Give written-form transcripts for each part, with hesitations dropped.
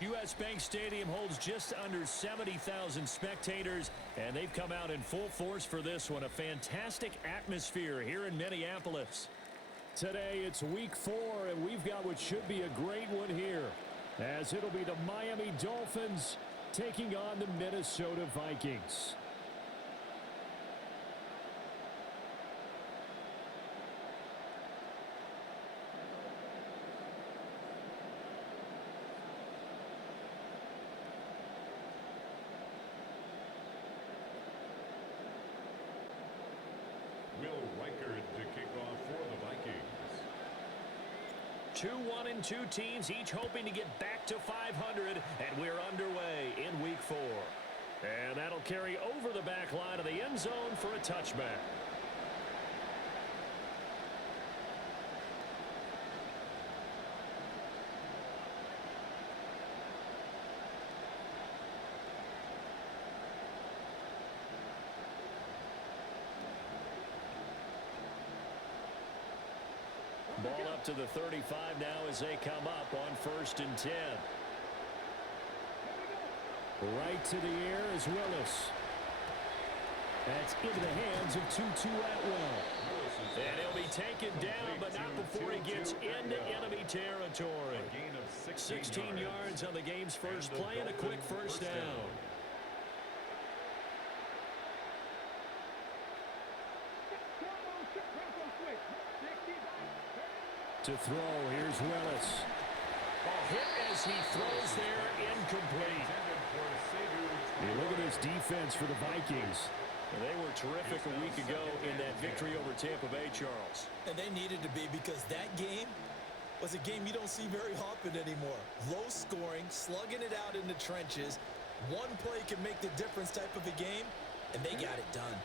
U.S. Bank Stadium holds just under 70,000 spectators, and they've come out in full force for this one. A fantastic atmosphere here in Minneapolis. Today, it's week 4, and we've got what should be a great one here, as it'll be the Miami Dolphins taking on the Minnesota Vikings. To kick off for the Vikings. 2-1-2 teams, each hoping to get back to 500, and we're underway in week 4. And that'll carry over the back line of the end zone for a touchback. Ball up to the 35 now as they come up on 1st and 10. Right to the air is Willis. That's into the hands of Tutu Atwell. And he'll be taken down, but not before he gets into enemy territory. 16 yards on the game's first play and a quick first down. To throw, here's Willis. A hit as he throws there, incomplete. You look at his defense for the Vikings. They were terrific a week ago in that victory over Tampa Bay, Charles. And they needed to be, because that game was a game you don't see very often anymore. Low scoring, slugging it out in the trenches. One play can make the difference type of a game, and they got it done.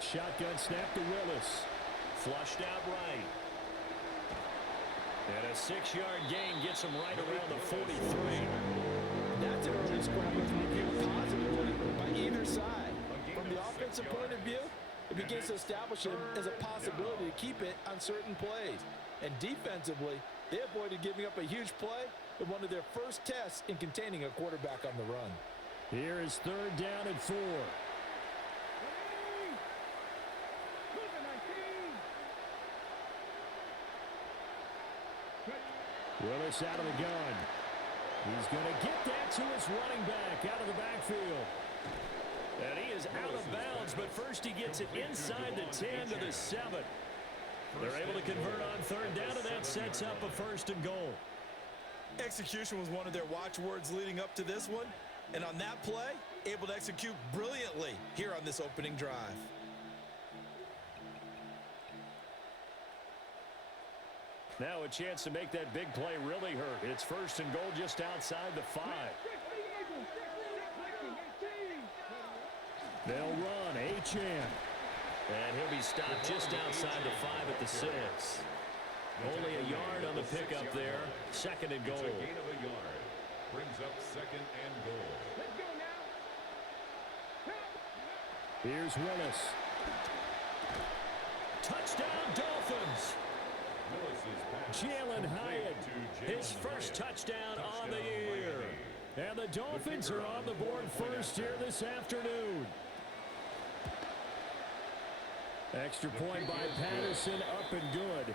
Shotgun snap to Willis. Flushed out right. And a 6-yard gain gets him right around the 43. That's an early score positively by either side. From the offensive point of view, it begins to establish him as a possibility to keep it on certain plays. And defensively, they avoided giving up a huge play in one of their first tests in containing a quarterback on the run. Here is 3rd down and 4. Willis out of the gun. He's going to get that to his running back out of the backfield. And he is out of bounds, but first he gets it inside the 10 to the 7. They're able to convert on 3rd down, and that sets up a 1st and goal. Execution was one of their watchwords leading up to this one. And on that play, able to execute brilliantly here on this opening drive. Now a chance to make that big play really hurt. It's 1st and goal just outside the 5. They'll run Achane. And he'll be stopped just outside the 5 at the 6. Only a yard on the pickup there. 2nd and goal. It's a gain of a yard. Brings up 2nd and goal. Here's Willis. Touchdown, Dolphins. Jalen Hyatt, his first touchdown on the year. And the Dolphins are on the board first here this afternoon. Extra point by Patterson, up and good.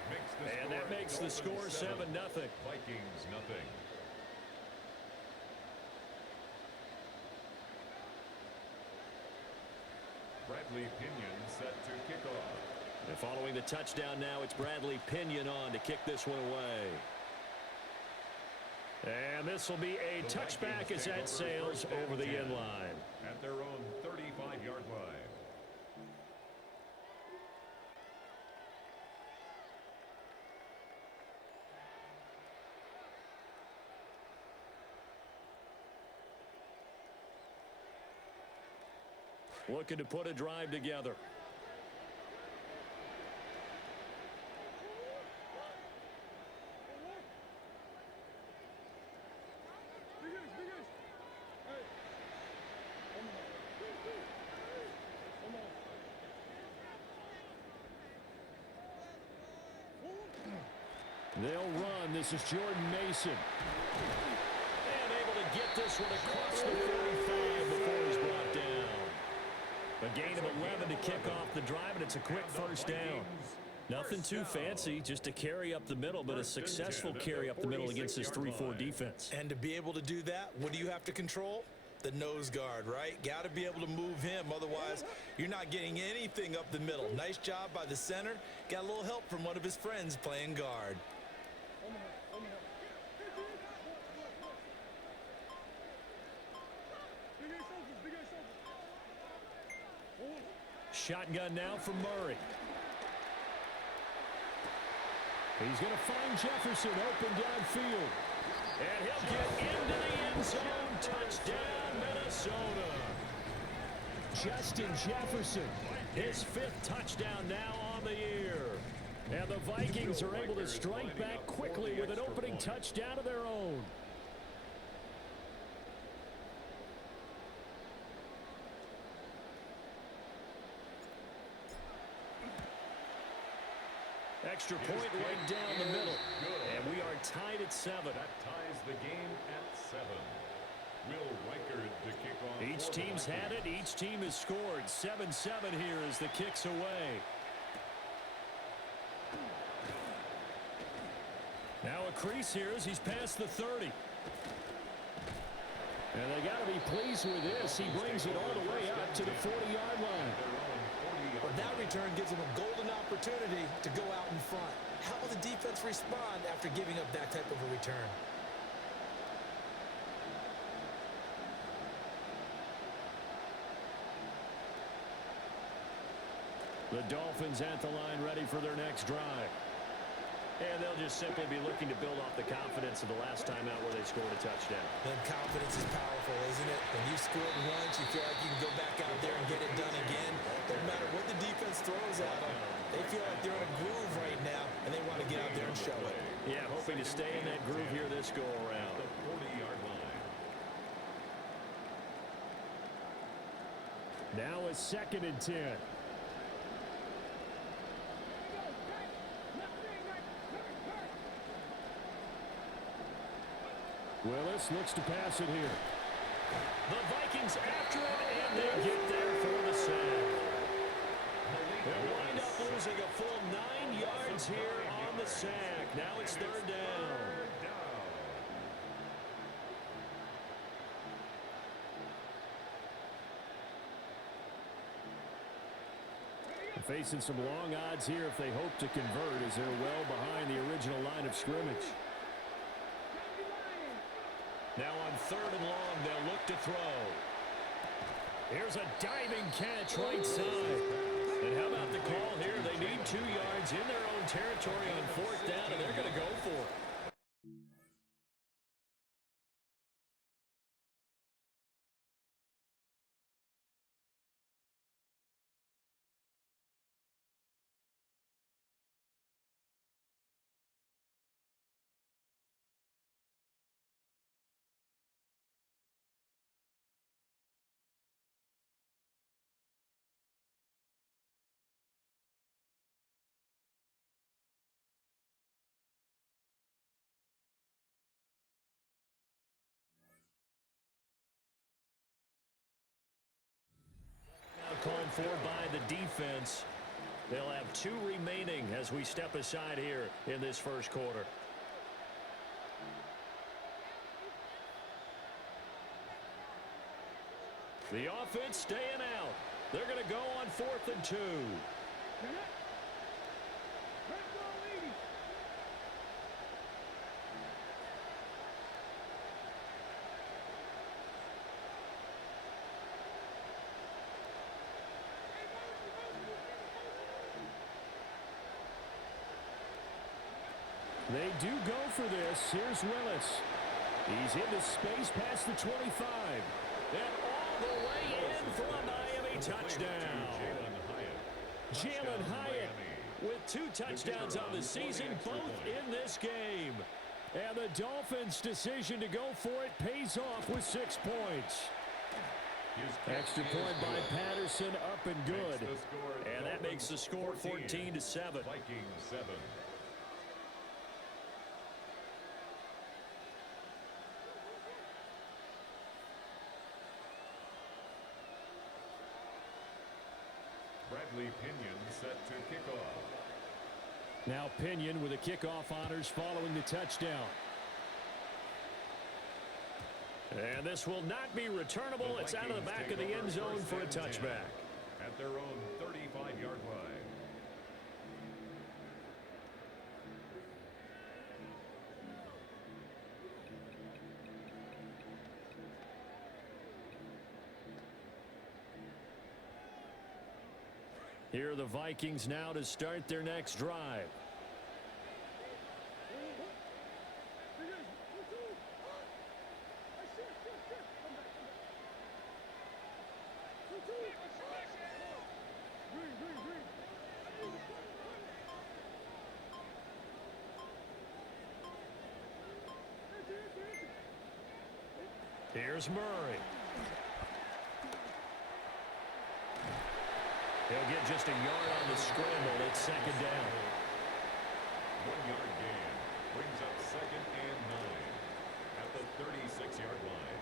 And that makes the score 7-0. Vikings nothing. Bradley Pinion set to kick off. And following the touchdown now, it's Bradley Pinion on to kick this one away. And this will be a touchback as that sails over the end line. At their own 35-yard line. Looking to put a drive together. They'll run. This is Jordan Mason. And able to get this one across the 45 before he's brought down. A gain of 11 to kick off the drive, and it's a quick first down. Nothing too fancy, just a carry up the middle, but a successful carry up the middle against this 3-4 defense. And to be able to do that, what do you have to control? The nose guard, right? Got to be able to move him. Otherwise, you're not getting anything up the middle. Nice job by the center. Got a little help from one of his friends playing guard. Shotgun now for Murray. He's going to find Jefferson open downfield. And he'll get into the end zone. Touchdown, Minnesota. Justin Jefferson, his 5th touchdown now on the year. And the Vikings are able to strike back quickly with an opening touchdown of their own. Extra point right down the middle. And we are tied at 7. That ties the game at 7. Will Reichard to kick off. Each team's had it. Each team has scored. 7-7 here as the kick's away. Now a crease here as he's past the 30. And they got to be pleased with this. He brings it all the way up to the 40-yard line. Well, that return gives him a golden opportunity to go out in front. How will the defense respond after giving up that type of a return? The Dolphins at the line ready for their next drive. And they'll just simply be looking to build off the confidence of the last time out where they scored a touchdown. Then confidence is powerful, isn't it? When you scored once, you feel like you can go back out there and get it done again. Doesn't matter what the defense throws at them. They feel like they're in a groove right now, and they want to get out there and show it. Yeah, hoping to stay in that groove here this go-around. The 40-yard line. Now a 2nd and 10. Willis looks to pass it here. The Vikings after it, and they get there for the sack. They'll wind up losing a full 9 yards here on the sack. Now it's 3rd down. Facing some long odds here if they hope to convert, as they're well behind the original line of scrimmage. Now on 3rd and long, they'll look to throw. Here's a diving catch right side. And how about the call here? They need 2 yards in their own territory on 4th down, and they're going to go for it. Called for by the defense. They'll have 2 remaining as we step aside here in this first quarter. The offense staying out. They're going to go on 4th and 2. They do go for this. Here's Willis. He's into space past the 25. And all the way in for a Miami touchdown. Jalen Hyatt with 2 touchdowns on the season, both in this game. And the Dolphins' decision to go for it pays off with 6 points. Extra point by Patterson, up and good. And that makes the score 14-7. Vikings 7. Bradley Pinion set to kick off. Now Pinion with the kickoff honors following the touchdown. And this will not be returnable. It's out of the back of the end zone for a touchback. At their own 35-yard line. Here are the Vikings now to start their next drive. Here's Murray. He'll get just a yard on the scramble. It's 2nd down. 1-yard gain brings up 2nd and 9 at the 36-yard line.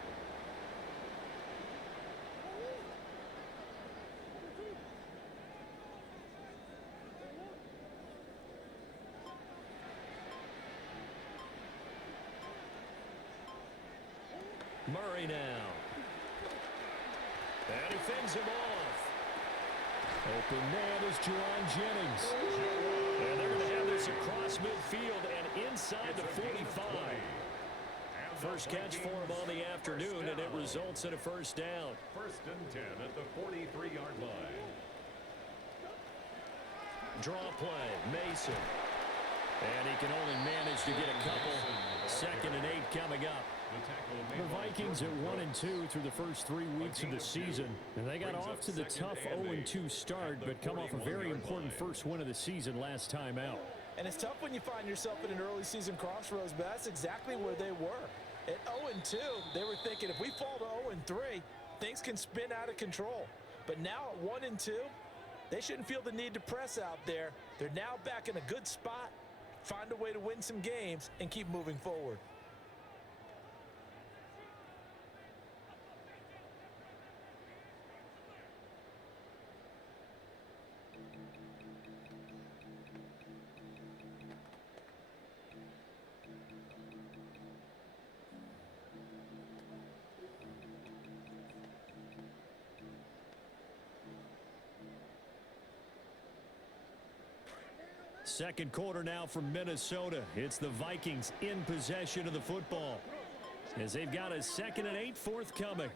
Murray now. And he fends him off. Open man is Juwan Jennings. And they're going to have this across midfield and inside the 45. First catch for him on the afternoon, and it results in a first down. 1st and 10 at the 43-yard line. Draw play, Mason. And he can only manage to get a couple. 2nd and 8 coming up. The Vikings at 1-2 through the first 3 weeks of the season. And they got off to the tough 0-2 start, but come off a very important first win of the season last time out. And it's tough when you find yourself in an early season crossroads, but that's exactly where they were. At 0-2, they were thinking if we fall to 0-3, things can spin out of control. But now at 1-2, they shouldn't feel the need to press out there. They're now back in a good spot, find a way to win some games, and keep moving forward. Second quarter now from Minnesota. It's the Vikings in possession of the football as they've got a 2nd and 8 forthcoming.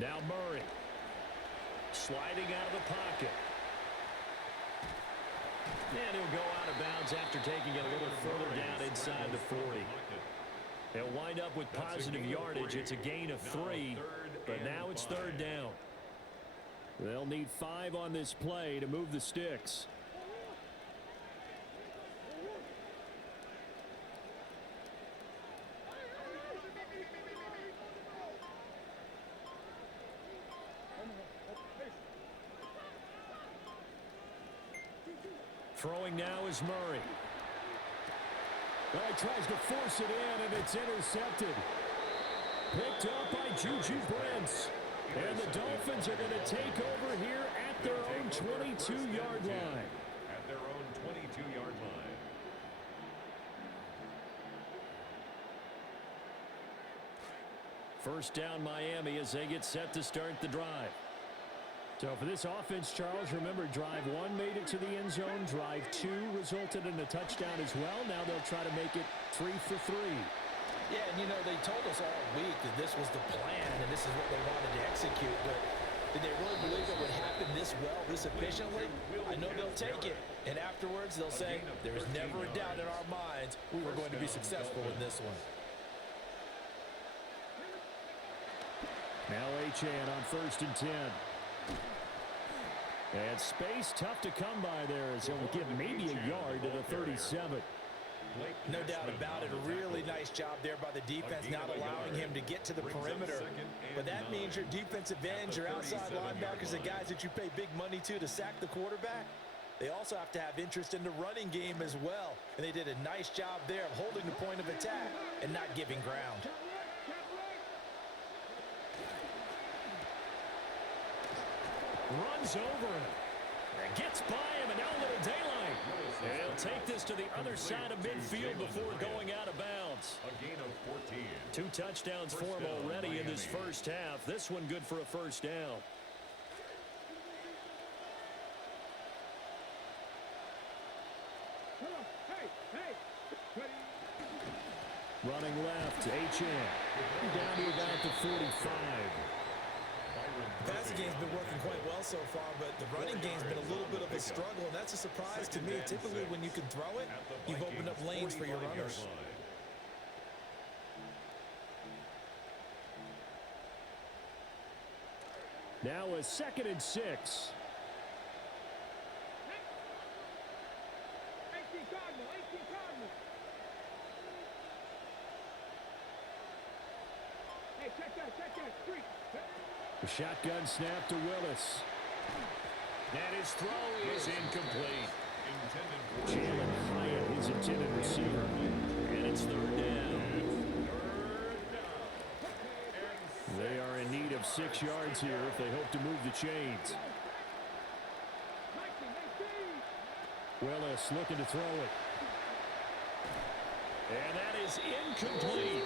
Now Murray sliding out of the pocket. And he'll go out of bounds after taking it a little further down inside the 40. They'll wind up with positive yardage. It's a gain of 3, but now it's 3rd down. They'll need 5 on this play to move the sticks. Throwing now is Murray. Well, he tries to force it in, and it's intercepted. Picked up by Juju Brents. And the Dolphins are going to take over here at their own 22-yard line. At their own 22-yard line. First down Miami as they get set to start the drive. So for this offense, Charles, remember, drive 1 made it to the end zone. Drive 2 resulted in a touchdown as well. Now they'll try to make it 3 for 3. Yeah, and you know, they told us all week that this was the plan and this is what they wanted to execute, but did they really believe it would happen this well, this efficiently? I know they'll take it, and afterwards they'll say, there was never a doubt in our minds we were going to be successful in this one. Now Achane on 1st and 10. And space tough to come by there as he'll get maybe a yard to the 37. No doubt about it. A really nice job there by the defense, not allowing him to get to the perimeter. But that means your defensive ends, your outside linebackers, the guys that you pay big money to sack the quarterback, they also have to have interest in the running game as well. And they did a nice job there of holding the point of attack and not giving ground. Runs over him. And gets by him, and now a little daylight. And he'll take this to the other side of midfield before going out of bounds. A gain of 14. 2 touchdowns for him already in this first half. This one good for a first down. Running left, Achane. Down to about the 45. The passing game's been working quite well so far, but the running game's been a little bit of a struggle, and that's a surprise to me. Typically, when you can throw it, you've opened up lanes for your runners. Now a 2nd and 6. The shotgun snap to Willis. And his throw is incomplete. Jalen Hyatt, his intended receiver. And it's 3rd down. They are in need of 6 yards here if they hope to move the chains. Willis looking to throw it. And that is incomplete.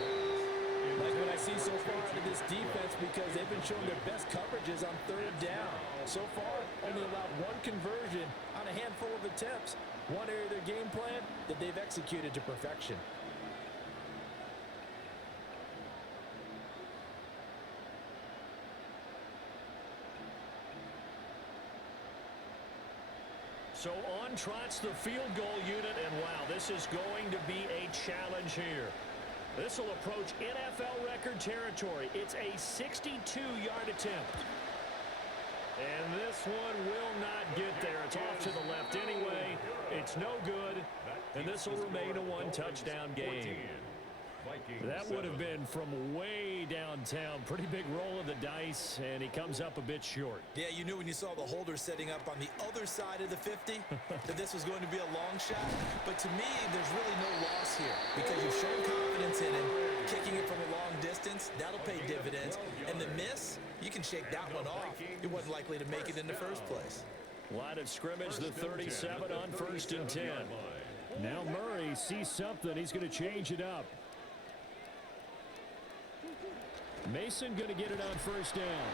Like what I see so far out of this defense, because they've been showing their best coverages on 3rd down. So far, only allowed 1 conversion on a handful of attempts. One area of their game plan that they've executed to perfection. So on trots the field goal unit, and wow, this is going to be a challenge here. This will approach NFL record territory. It's a 62-yard attempt. And this one will not get there. It's off to the left anyway. It's no good. And this will remain a 1-touchdown game. That would have been from way downtown. Pretty big roll of the dice, and he comes up a bit short. Yeah, you knew when you saw the holder setting up on the other side of the 50 that this was going to be a long shot. But to me, there's really no loss here because you've shown confidence in him. Kicking it from a long distance, that'll pay dividends. And the miss, you can shake that one off. He wasn't likely to make it in the first place. Line of scrimmage, the 37 on 1st and 10. Now Murray sees something. He's going to change it up. Mason going to get it on 1st down.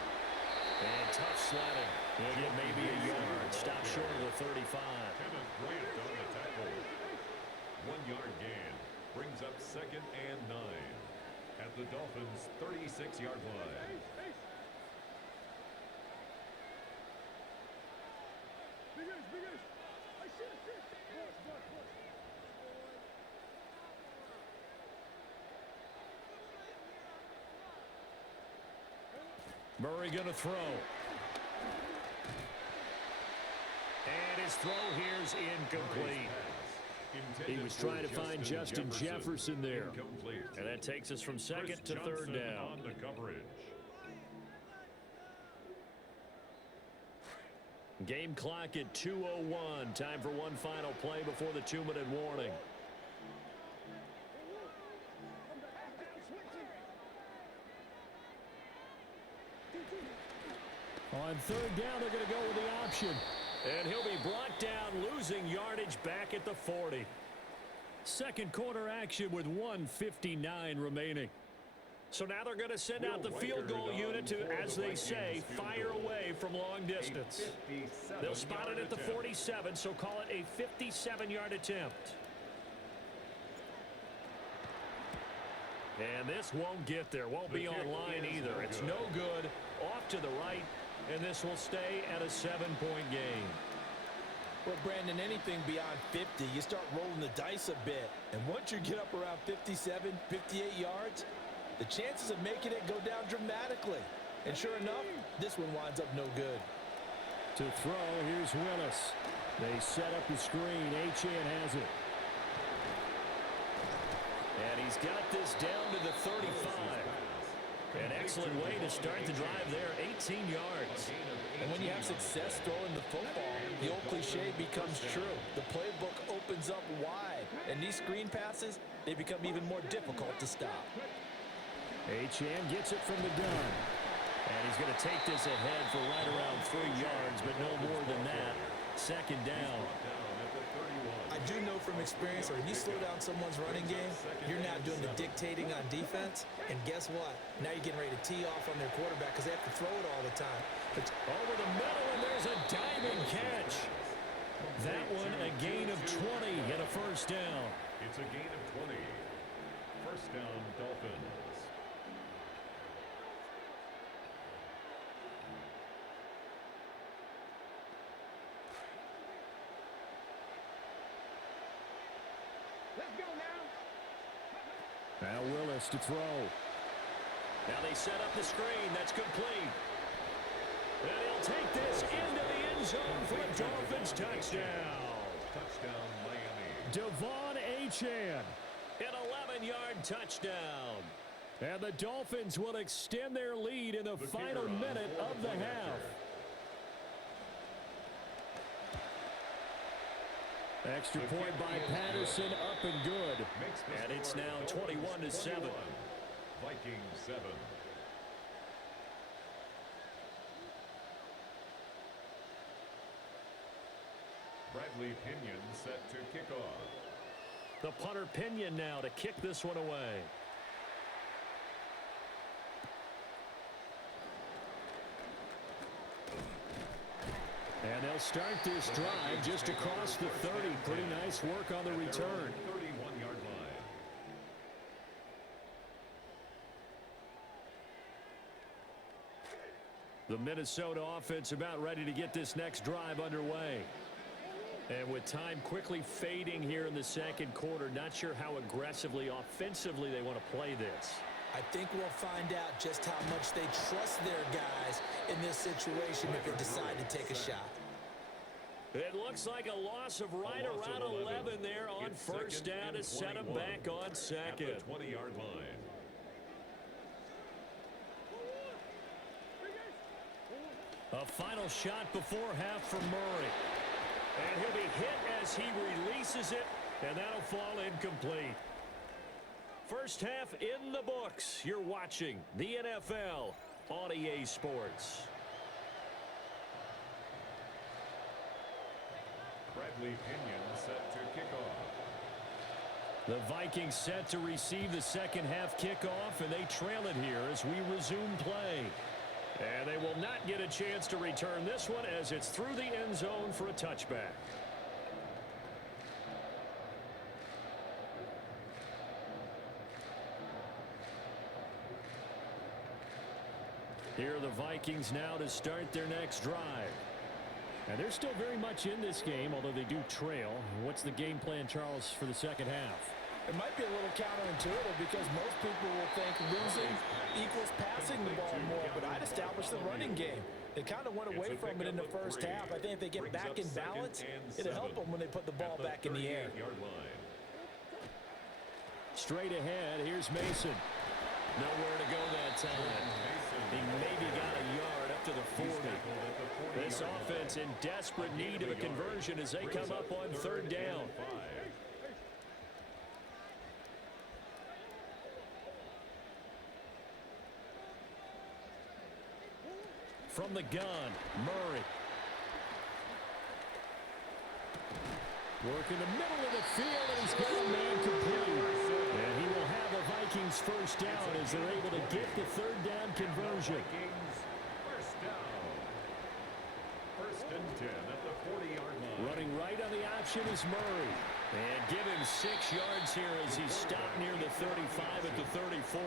And tough sledding. He'll get maybe a yard. Stop short of the 35. Kenneth Grant on the tackle. 1-yard gain. Brings up 2nd and 9. At the Dolphins' 36-yard line. Murray going to throw. And his throw here's incomplete. He was trying to find Justin Jefferson there. And that takes us from 2nd to 3rd down. On the coverage. Game clock at 2:01. Time for one final play before the 2-minute warning. third down, they're going to go with the option. And he'll be brought down, losing yardage back at the 40. Second quarter action with 1:59 remaining. So now they're going to send out the field goal unit to, as they say, fire away from long distance. They'll spot it at the 47, so call it a 57-yard attempt. And this won't get there. Won't be online either. It's no good. Off to the right, and this will stay at a 7-point game. Well, Brandon, anything beyond 50, you start rolling the dice a bit. And once you get up around 57, 58 yards, the chances of making it go down dramatically. And sure enough, this one winds up no good. To throw, here's Willis. They set up the screen. Achane has it. And he's got this down to the 35. An excellent way to start the drive there, 18 yards. And when you have success throwing the football, the old cliche becomes true. The playbook opens up wide, and these screen passes, they become even more difficult to stop. Achane gets it from the gun. And he's going to take this ahead for right around 3 yards, but no more than that. Second down. I do know from experience that when you slow down someone's running game, you're now doing the dictating on defense. And guess what? Now you're getting ready to tee off on their quarterback because they have to throw it all the time. But over the middle, and there's a diving catch. That one a gain of 20 and a first down. It's a gain of 20. First down, Dolphins. Now Willis to throw. Now they set up the screen. That's complete. And he'll take this into the end zone for a Dolphins touchdown. Touchdown, Miami. Devon Achane. An 11-yard touchdown. And the Dolphins will extend their lead in the final minute of the half. Extra point by Patterson, up and good. And it's now 21-7. Vikings 7. Bradley Pinion set to kick off. The punter Pinion now to kick this one away. And they'll start this drive just across the 30. Pretty nice work on the return. 31-yard line. The Minnesota offense about ready to get this next drive underway. And with time quickly fading here in the second quarter, not sure how aggressively, offensively they want to play this. I think we'll find out just how much they trust their guys in this situation if they decide to take a shot. It looks like a loss of right around 11 there on first down to set them back on second. At the 20-yard line. A final shot before half from Murray. And he'll be hit as he releases it, and that'll fall incomplete. First half in the books. You're watching the NFL on EA Sports. Bradley Pinion set to kick off. The Vikings set to receive the second half kickoff, and they trail it here as we resume play. And they will not get a chance to return this one as it's through the end zone for a touchback. Here are the Vikings now to start their next drive. And they're still very much in this game, although they do trail. What's the game plan, Charles, for the second half? It might be a little counterintuitive because most people will think losing equals passing the ball more, but I'd establish the running game. They kind of went away from it in the first half. I think if they get back in balance, it'll help them when they put the ball back in the air. Straight ahead, here's Mason. Nowhere to go that time. He maybe got a yard up to the 40. This offense in desperate need of a conversion as they come up on third down. from the gun. Murray. Work in the middle of the field, and he's got a man complete. And he will have a Vikings first down as they're able to get the third down conversion. First down. First and 10 at the 40-yard line. Running right on the option is Murray. And give him 6 yards here as he stopped near the 35 at the 34.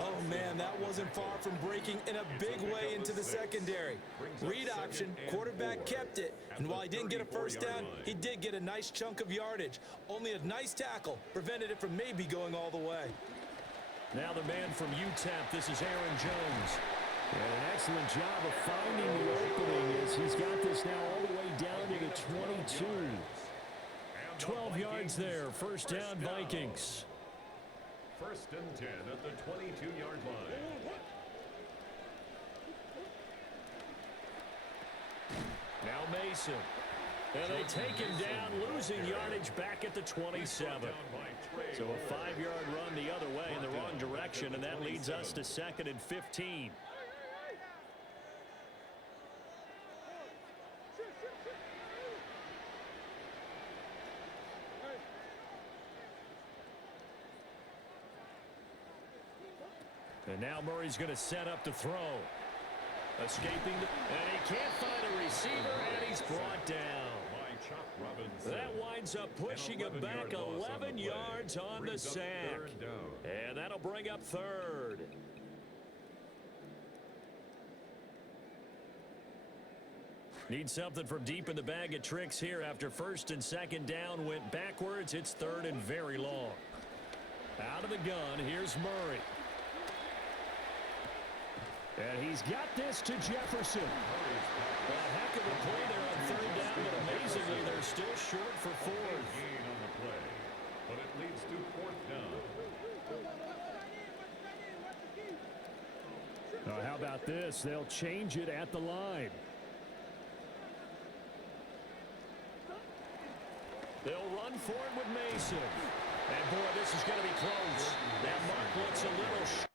Oh, man, that wasn't far from breaking in a big way into the secondary. Read option, quarterback kept it, and while he didn't get a first down, he did get a nice chunk of yardage. Only a nice tackle prevented it from maybe going all the way. Now the man from UTEP, this is Aaron Jones. And an excellent job of finding the opening as he's got this now all the way down to the 22. 12 yards there, first down Vikings. First and 10 at the 22-yard line. Now Mason. And they take him down, losing yardage back at the 27. So a 5-yard run the other way in the wrong direction, and that leads us to 2nd and 15. And now Murray's going to set up to throw. Escaping, and he can't find a receiver, and he's brought down. That winds up pushing him back 11 yards on the sack. And that'll bring up third. Need something from deep in the bag of tricks here after first and second down went backwards. It's third and very long. Out of the gun, here's Murray. And he's got this to Jefferson. A heck of a play there on third down, but amazingly, they're still short for fourth. Gain on the play, but it leads to fourth down. How about this? They'll change it at the line. They'll run for it with Mason. And boy, this is going to be close. That mark looks a little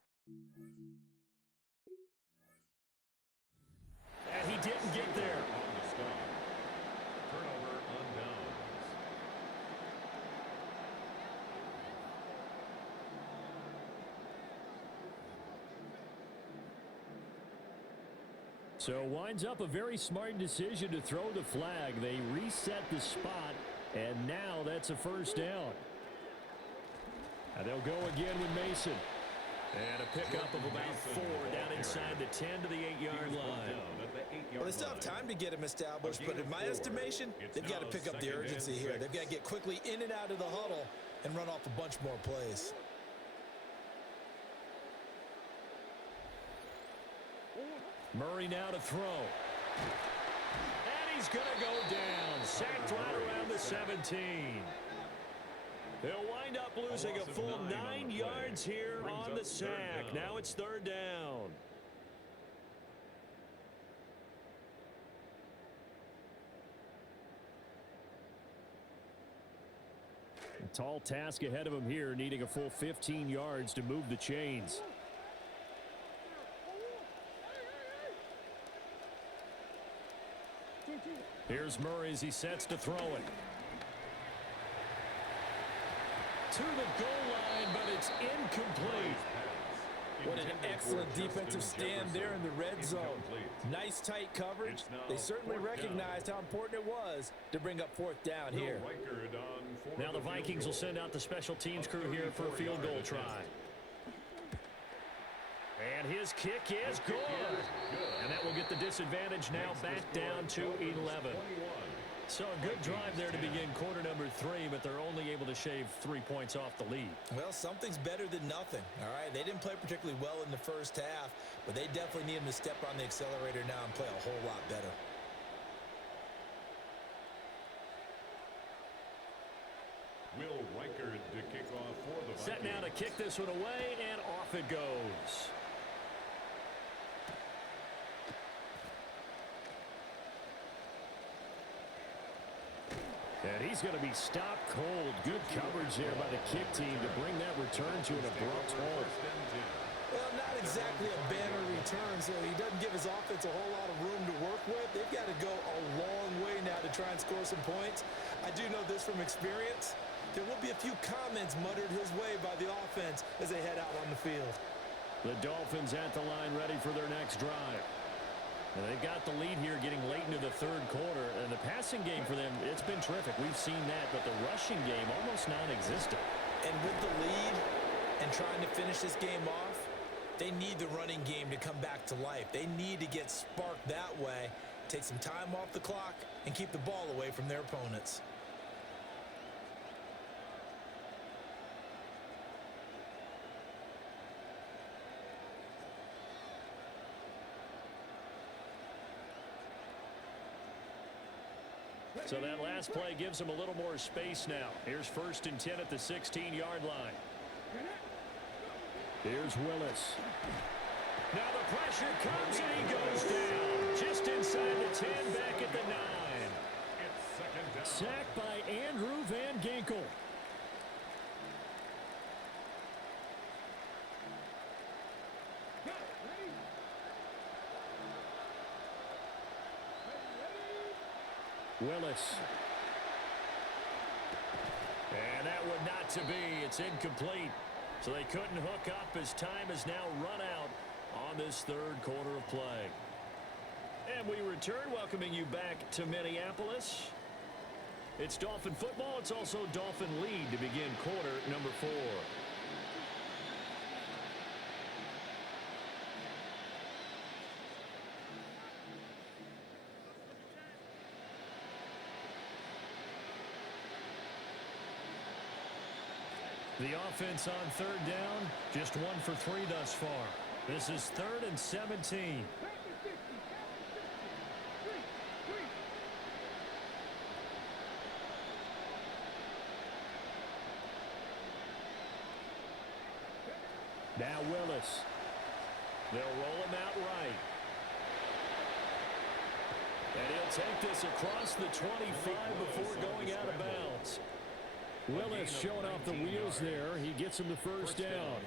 and he didn't get there. On the stop. Turnover on downs. So winds up a very smart decision to throw the flag. They reset the spot, and now that's a first down. And they'll go again with Mason. And a pickup of about 4 down inside the 10 to the 8-yard line. Well, they still have time to get him established, but in my estimation, they've got to pick up the urgency here. They've got to get quickly in and out of the huddle and run off a bunch more plays. Murray now to throw. And he's going to go down. Sacked right around the 17. They'll wind up losing a full 9 yards here on the sack. Now it's third down. A tall task ahead of him here, needing a full 15 yards to move the chains. Here's Murray as he sets to throw it. To the goal line, but it's incomplete. What an excellent defensive stand there in the red zone. Nice tight coverage. They certainly recognized how important it was to bring up fourth down here. Now the Vikings will send out the special teams crew here for a field goal try. And his kick is good. And that will get the disadvantage now back down to 11. So a good drive there to begin quarter number 3, but they're only able to shave 3 points off the lead. Well, something's better than nothing, all right? They didn't play particularly well in the first half, but they definitely need them to step on the accelerator now and play a whole lot better. Will Reichard to kick off for the Vikings. Set now to kick this one away, and off it goes. And he's going to be stopped cold. Good coverage there by the kick team to bring that return to an abrupt halt. Well, not exactly a banner return, so he doesn't give his offense a whole lot of room to work with. They've got to go a long way now to try and score some points. I do know this from experience. There will be a few comments muttered his way by the offense as they head out on the field. The Dolphins at the line ready for their next drive. And they've got the lead here getting late into the third quarter. And the passing game for them, it's been terrific. We've seen that, but the rushing game almost non-existent. And with the lead and trying to finish this game off, they need the running game to come back to life. They need to get sparked that way, take some time off the clock, and keep the ball away from their opponents. So that last play gives them a little more space now. Here's 1st and 10 at the 16-yard line. Here's Willis. Now the pressure comes and he goes down. Just inside the 10, back at the 9. Sacked by Andrew Van Ginkel. Willis. And that would not to be. It's incomplete. So they couldn't hook up as time has now run out on this third quarter of play. And we return, welcoming you back to Minneapolis. It's Dolphin football. It's also Dolphin lead to begin quarter number 4. The offense on third down, just 1 for 3 thus far. This is 3rd and 17. Now Willis. They'll roll him out right. And he'll take this across the 25 before going out of bounds. Willis showing off the wheels there. He gets him the first down.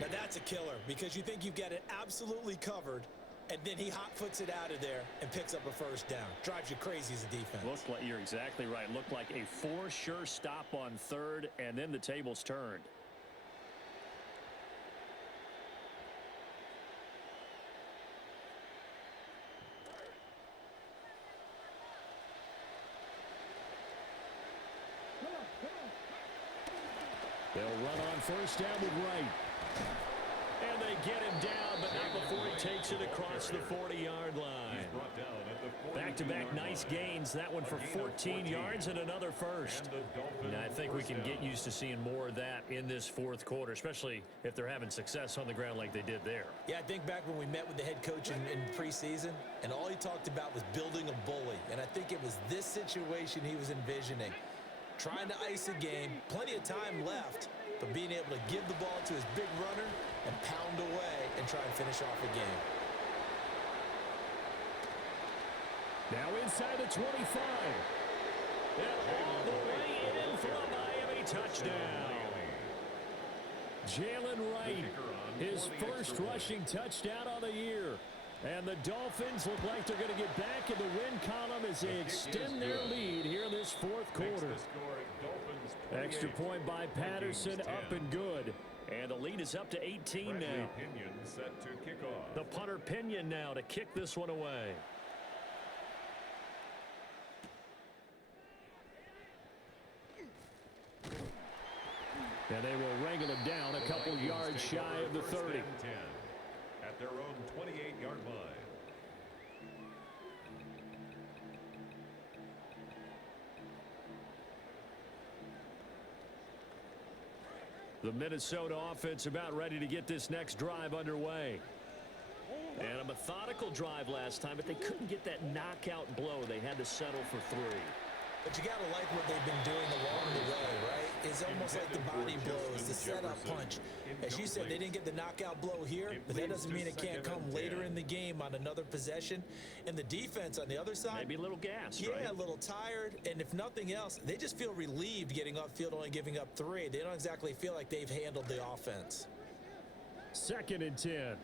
Now that's a killer because you think you've got it absolutely covered, and then he hot-foots it out of there and picks up a first down. Drives you crazy as a defense. Looked like, you're exactly right. Looked like a for sure stop on third, and then the tables turned. They'll run on first down with Wright. And they get him down, but not before he takes it across the 40-yard line. Back-to-back nice gains. That one for 14 yards and another first. And I think we can get used to seeing more of that in this fourth quarter, especially if they're having success on the ground like they did there. Yeah, I think back when we met with the head coach in preseason, and all he talked about was building a bully. And I think it was this situation he was envisioning. Trying to ice a game, plenty of time left, but being able to give the ball to his big runner and pound away and try and finish off the game. Now inside the 25. And all the way in for a Miami touchdown. Jalen Wright, his first rushing touchdown on the year. And the Dolphins look like they're going to get back in the win column as they extend their lead here in this fourth quarter. Extra point by Patterson, up and good. And the lead is up to 18 now. The punter Pinion now to kick this one away. And they will wrangle him down a couple yards shy of the 30. At their own 28-yard line. The Minnesota offense about ready to get this next drive underway. And a methodical drive last time, but they couldn't get that knockout blow. They had to settle for 3. But you got to like what they've been doing along the way, right? It's almost like the body blows, the setup punch. As you said, they didn't get the knockout blow here, but that doesn't mean it can't come later in the game on another possession. And the defense on the other side, maybe a little gassed, yeah, right? a little tired. And if nothing else, they just feel relieved getting upfield, only giving up 3. They don't exactly feel like they've handled the offense. 2nd and 10.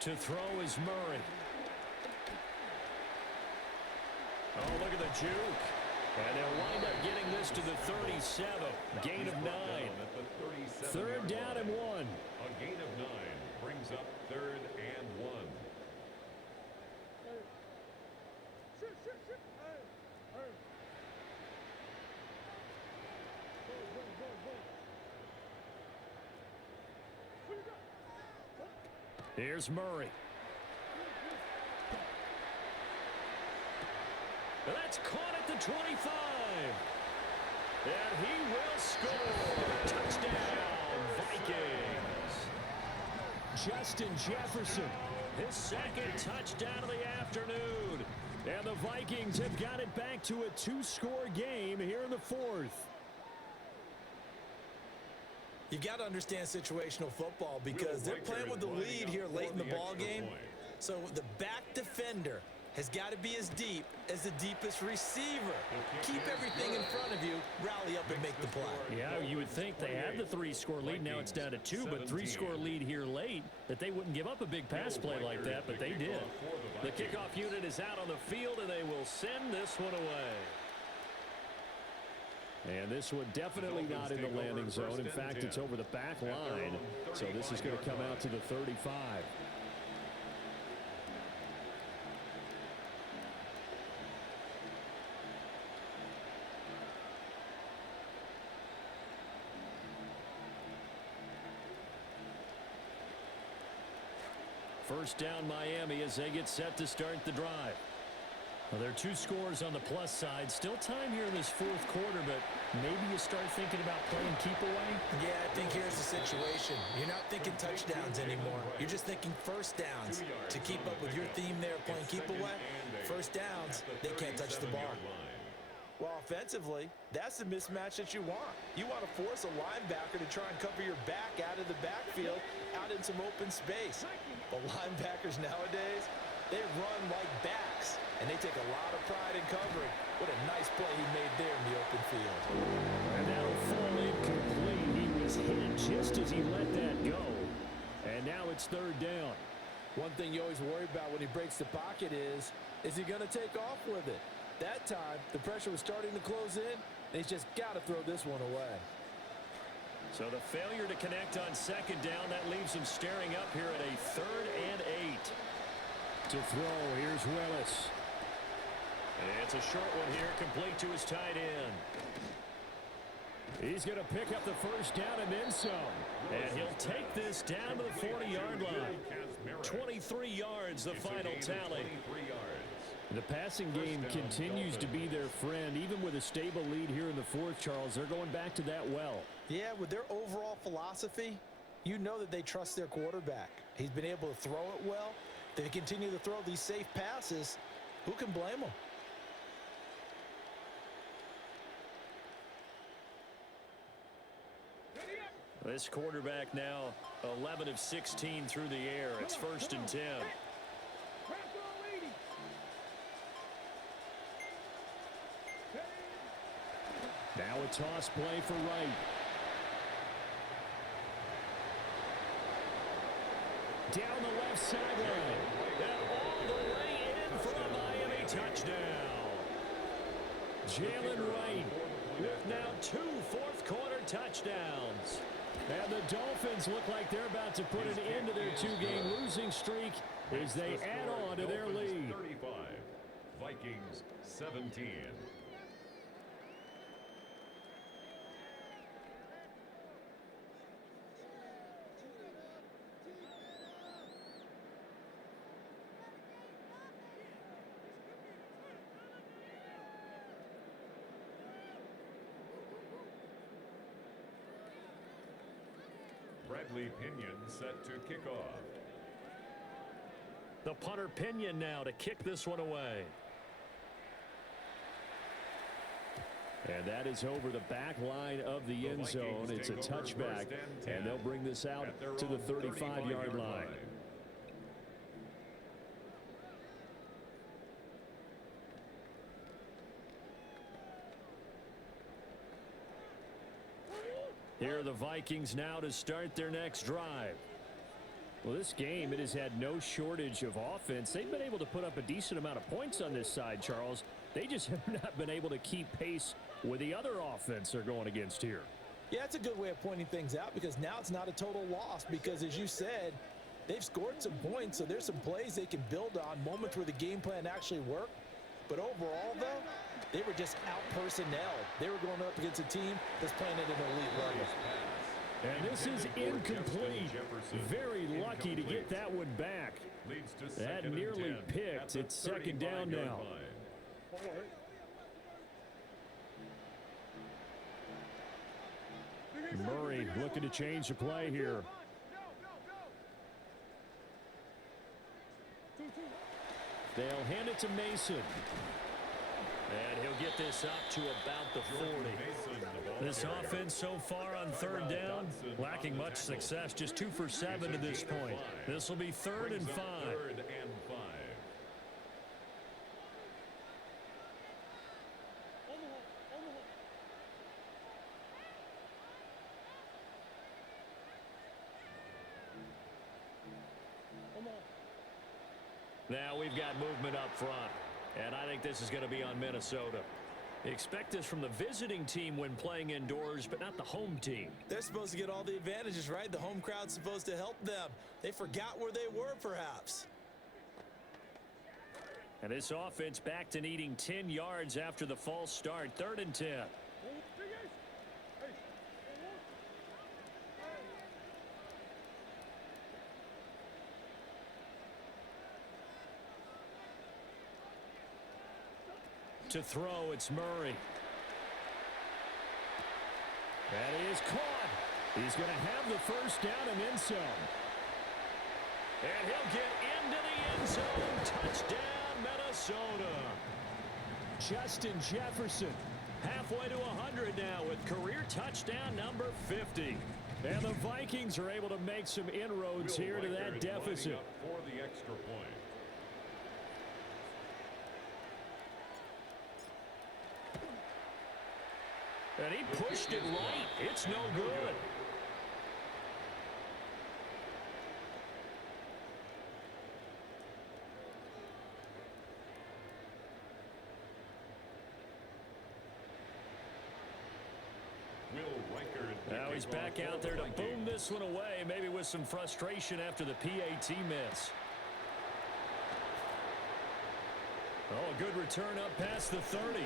To throw is Murray. Oh, look at the juke. And they'll wind up getting this to the 37. Gain of 9. 3rd down and 1. A gain of 9 brings up 3rd and 1. Here's Murray. That's caught at the 25. And he will score. Touchdown, Vikings. Justin Jefferson, his 2nd touchdown of the afternoon. And the Vikings have got it back to a 2-score game here in the 4th. You've got to understand situational football because they're playing with the lead here late in the ball game. So the back defender has got to be as deep as the deepest receiver. Keep everything in front of you, rally up and make the play. Yeah, you would think they had the 3-score lead. Now it's down to 2, but 3-score lead here late, that they wouldn't give up a big pass play like that, but they did. The kickoff unit is out on the field, and they will send this one away. And this one definitely not in the landing zone. In fact, it's over the back line. So this is going to come out to the 35. First down, Miami, as they get set to start the drive. Well, there are 2 scores on the plus side. Still time here in this 4th quarter, but maybe you start thinking about playing keep away? Yeah, I think here's the situation. You're not thinking touchdowns anymore. You're just thinking first downs. To keep up with your theme there, playing keep away, first downs, they can't touch the ball. Well, offensively, that's the mismatch that you want. You want to force a linebacker to try and cover your back out of the backfield, out in some open space. But linebackers nowadays, they run like backs, and they take a lot of pride in covering. What a nice play he made there in the open field. And that'll fall incomplete. He was hit just as he let that go. And now it's 3rd down. One thing you always worry about when he breaks the pocket is he going to take off with it? That time, the pressure was starting to close in, and he's just got to throw this one away. So the failure to connect on 2nd down, that leaves him staring up here at a 3rd and 8. To throw, here's Willis. And it's a short one here, complete to his tight end. He's going to pick up the first down and then some. And he'll take this down to the 40-yard line. 23 yards, the final tally. The passing game continues to be their friend. Even with a stable lead here in the 4th, Charles, they're going back to that well. Yeah, with their overall philosophy, you know that they trust their quarterback. He's been able to throw it well. They continue to throw these safe passes. Who can blame them? This quarterback now 11 of 16 through the air. It's 1st and 10. Now a toss play for Wright. Down the left sideline. And all the way in for a Miami touchdown. Jalen Wright with now 2 fourth-quarter touchdowns. And the Dolphins look like they're about to put an end to their 2-game losing streak as they add on to their lead. 35, Vikings 17. Bradley Pinion set to kick off. The punter Pinion now to kick this one away. And that is over the back line of the end zone. It's a touchback, and they'll bring this out to the 35-yard line. Here are the Vikings now to start their next drive. Well, this game, it has had no shortage of offense. They've been able to put up a decent amount of points on this side, Charles. They just have not been able to keep pace with the other offense they're going against here. Yeah, it's a good way of pointing things out because now it's not a total loss because, as you said, they've scored some points, so there's some plays they can build on, moments where the game plan actually worked. But overall, though, they were just out-personnel. They were going up against a team that's playing at an elite level. And this is incomplete. Very lucky to get that one back. That nearly picked. It's second down now. Murray looking to change the play here. They'll hand it to Mason. And he'll get this up to about the 40. This offense so far on third down, lacking much success. Just 2 for 7 to this point. This will be 3rd and 5. Now we've got movement up front, and I think this is going to be on Minnesota. Expect this from the visiting team when playing indoors, but not the home team. They're supposed to get all the advantages, right? The home crowd's supposed to help them. They forgot where they were, perhaps. And this offense back to needing 10 yards after the false start. 3rd and 10. To throw, it's Murray. That is caught. He's going to have the first down and then some. And he'll get into the end zone. Touchdown, Minnesota. Justin Jefferson halfway to 100 now with career touchdown number 50. And the Vikings are able to make some inroads here to that deficit. For the extra point. And he pushed it right. It's no good. Now he's back out there to boom this one away, maybe with some frustration after the PAT miss. Oh, a good return up past the 30.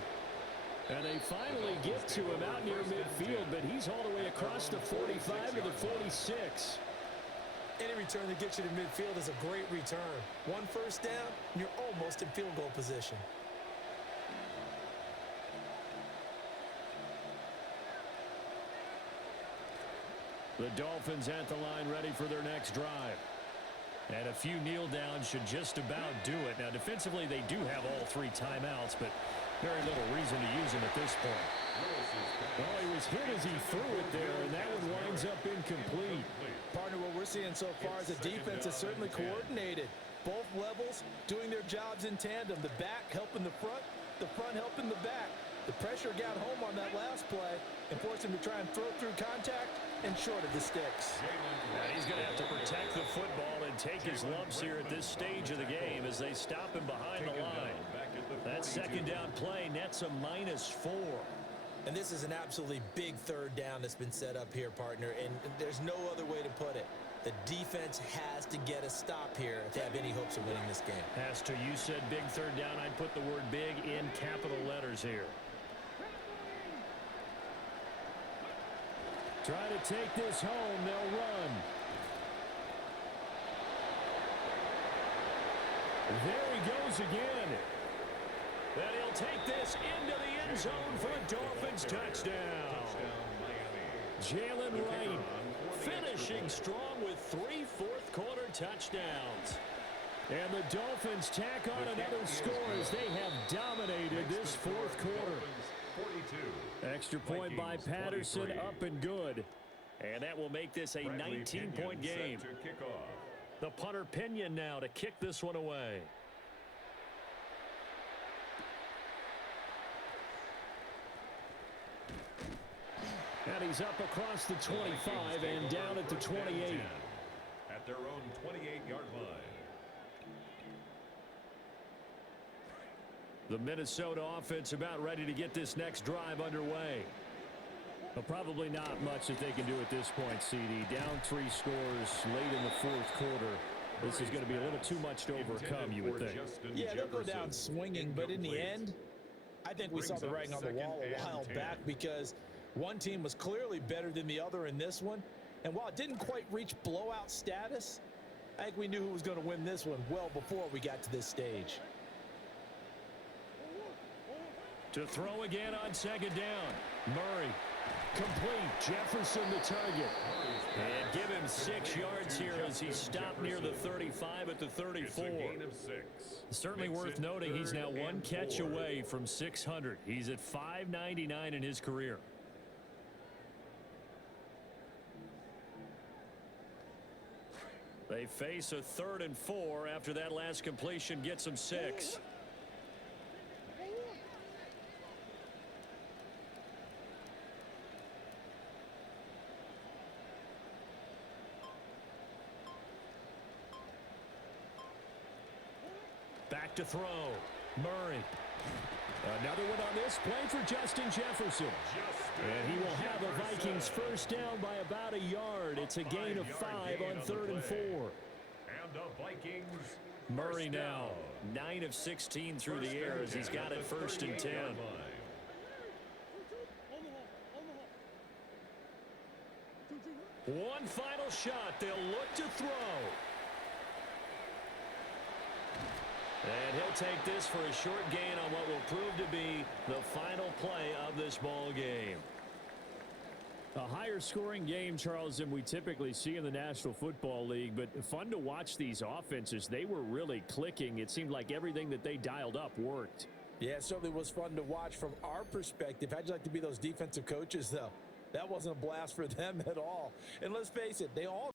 And they finally get to him out near midfield, but he's all the way across the 45 to the 46. Any return that gets you to midfield is a great return. 1 first down, and you're almost in field goal position. The Dolphins at the line ready for their next drive. And a few kneel downs should just about do it. Now, defensively, they do have all 3 timeouts, but very little reason to use him at this point. Oh, he was hit as he threw it there, and that one winds up incomplete. Partner, what we're seeing so far is the defense is certainly coordinated. Both levels doing their jobs in tandem. The back helping the front helping the back. The pressure got home on that last play and forced him to try and throw through contact and short of the sticks. And he's going to have to protect the football and take his lumps here at this stage of the game as they stop him behind the line. That second down play nets a -4. And this is an absolutely big 3rd down that's been set up here, partner, and there's no other way to put it. The defense has to get a stop here if they have any hopes of winning this game. Has to. You said big 3rd down. I'd put the word big in capital letters here. Try to take this home. They'll run. There he goes again. And he'll take this into the end zone for a Dolphins touchdown. Jalen Wright finishing strong with 3 fourth-quarter touchdowns. And the Dolphins tack on another score as they have dominated this 4th quarter. 42. Extra point by Vikings Patterson, 23. up and good. And that will make this a Bradley 19-point Pinion game. set to kick off. The punter Pinion now to kick this one away. And he's up across the 25 and down at the 28. At their own 28-yard line. The Minnesota offense about ready to get this next drive underway. Well, probably not much that they can do at this point, CD. Down 3 scores late in the fourth quarter. This is going to be a little too much to overcome, you would think. Yeah, they'll go down swinging, but in the end, I think we saw the writing on the wall a while back because one team was clearly better than the other in this one. And while it didn't quite reach blowout status, I think we knew who was going to win this one well before we got to this stage. To throw again on second down. Murray. Complete. Jefferson the target. And give him 6 yards here as he stopped near the 35 at the 34. Certainly worth noting he's now 1 catch away from 600. He's at 599 in his career. They face a 3rd and 4 after that last completion gets them 6. Back to throw. Murray. Another one on this play for Justin Jefferson. And he will have the Vikings first down by about a yard. It's a gain of 5 on 3rd and 4. And the Vikings. Murray now 9 of 16 through the air as he's got it 1st and 10. One final shot. They'll look to throw. And he'll take this for a short gain on what will prove to be the final play of this ball game. A higher scoring game, Charles, than we typically see in the National Football League, but fun to watch these offenses. They were really clicking. It seemed like everything that they dialed up worked. Yeah, it certainly was fun to watch from our perspective. How'd you like to be those defensive coaches, though? That wasn't a blast for them at all. And let's face it, they all